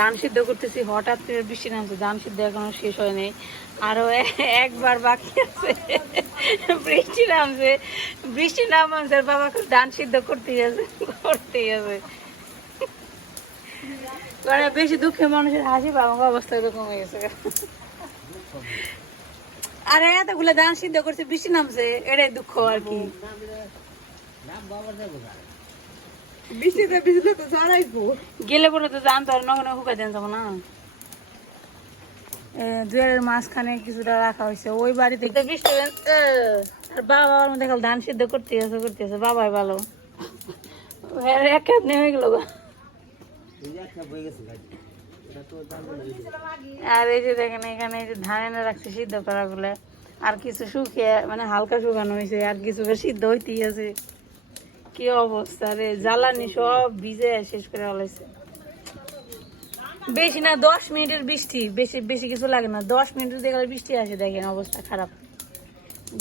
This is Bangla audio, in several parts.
ধান সিদ্ধ করতেছি, হঠাৎ করে বৃষ্টি নামছে, ধান সিদ্ধ এখনো শেষ হয়নি, আরো একবার বাকি আছে। বৃষ্টি নামছে বাবা ধান সিদ্ধ করতেই আছে। মানে বেশি দুঃখে মানুষের হাসি পাওয়া অবস্থা এরকম হয়ে গেছে। আরে এতগুলো ধান সিদ্ধ করছে, বৃষ্টি নামছে, এটাই দুঃখ আর কি। গেলে পরে তো জানতো আর নখনে হুকাই দেন যাবো না। দুয়ারের মাঝখানে কিছুটা রাখা হয়েছে ওই বাড়িতে বৃষ্টি। আর বাবা আমার মধ্যে ধান সিদ্ধ করতেছে বাবাই ভালো। এক নেমে গেল। আর এই যে দেখেন এখানে এই যে ধান এনে রাখছে সিদ্ধ করা গুলো, আর কিছু শুকিয়ে মানে হালকা শুকানো হয়েছে, আর কিছু সিদ্ধ হইতেই আছে। কি অবস্থা রে, জ্বালানি সব ভিজে শেষ করে ফেলাইছে। বেশি না 10 মিনিটের বৃষ্টি, বেশি বেশি কিছু লাগে না, 10 মিনিট যদি বৃষ্টি আসে দেখেন অবস্থা খারাপ,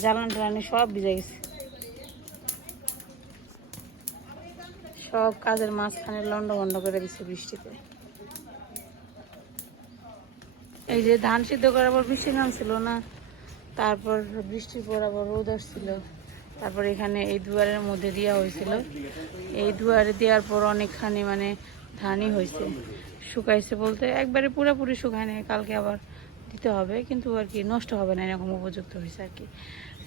জ্বালানি টালানি সব ভিজে গেছে। সব কাজের মাঝখানে লন্ড ভন্ড করে দিচ্ছে বৃষ্টিতে। এই যে ধান সিদ্ধ করার পর বৃষ্টি নামছিল না, তারপর বৃষ্টির পর আবার রোদ আসছিল, তারপর এখানে এই দুয়ারের মধ্যে দেওয়া হয়েছিল। এই দুয়ারে দেওয়ার পর অনেকখানি মানে ধানই হয়েছে, শুকাইছে বলতে একবারে পুরোপুরি শুকায় নেই, কালকে আবার দিতে হবে, কিন্তু আর কি নষ্ট হবে না এরকম উপযুক্ত হয়েছে আর কি।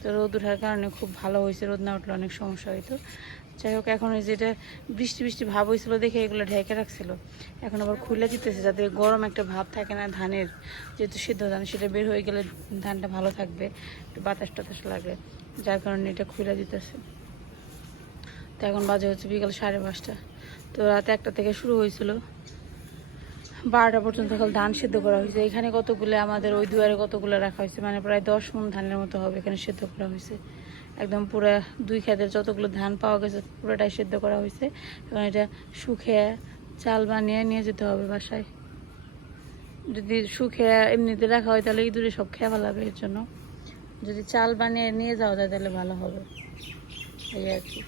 তো রোদ ওঠার কারণে খুব ভালো হয়েছে, রোদ না উঠলে অনেক সমস্যা হইতো। যাই হোক, এখন ওই যেটা বৃষ্টি বৃষ্টি ভাব হয়েছিল দেখে এগুলো ঢেকে রাখছিল, এখন আবার খুলে দিতেছে যাতে গরম একটা ভাব থাকে না ধানের, যেহেতু সিদ্ধ ধান সেটা বের হয়ে গেলে ধানটা ভালো থাকবে, একটু বাতাস টাতাস লাগে, যার কারণে এটা খুলে দিতেছে। তো এখন বাজে হচ্ছে বিকাল 5:30। তো রাত 1টা থেকে শুরু হয়েছিল, 12টা পর্যন্ত ধান সিদ্ধ করা হয়েছে। এখানে কতগুলো আমাদের ওই দুয়ারে কতগুলো রাখা হয়েছে, মানে প্রায় 10 মণ ধানের মতো হবে এখানে সিদ্ধ করা হয়েছে। একদম পুরো 2 ক্ষেতের যতগুলো ধান পাওয়া গেছে পুরোটাই সিদ্ধ করা হয়েছে। এবং এটা শুকিয়ে চাল বানিয়ে নিয়ে যেতে হবে বাসায়। যদি শুকিয়ে এমনিতে রাখা হয় তাহলে ইঁদুরে সব খেয়ে ফেলাবে, এর জন্য যদি চাল বানিয়ে নিয়ে যাওয়া যায় তাহলে ভালো হবে, এই আর কি।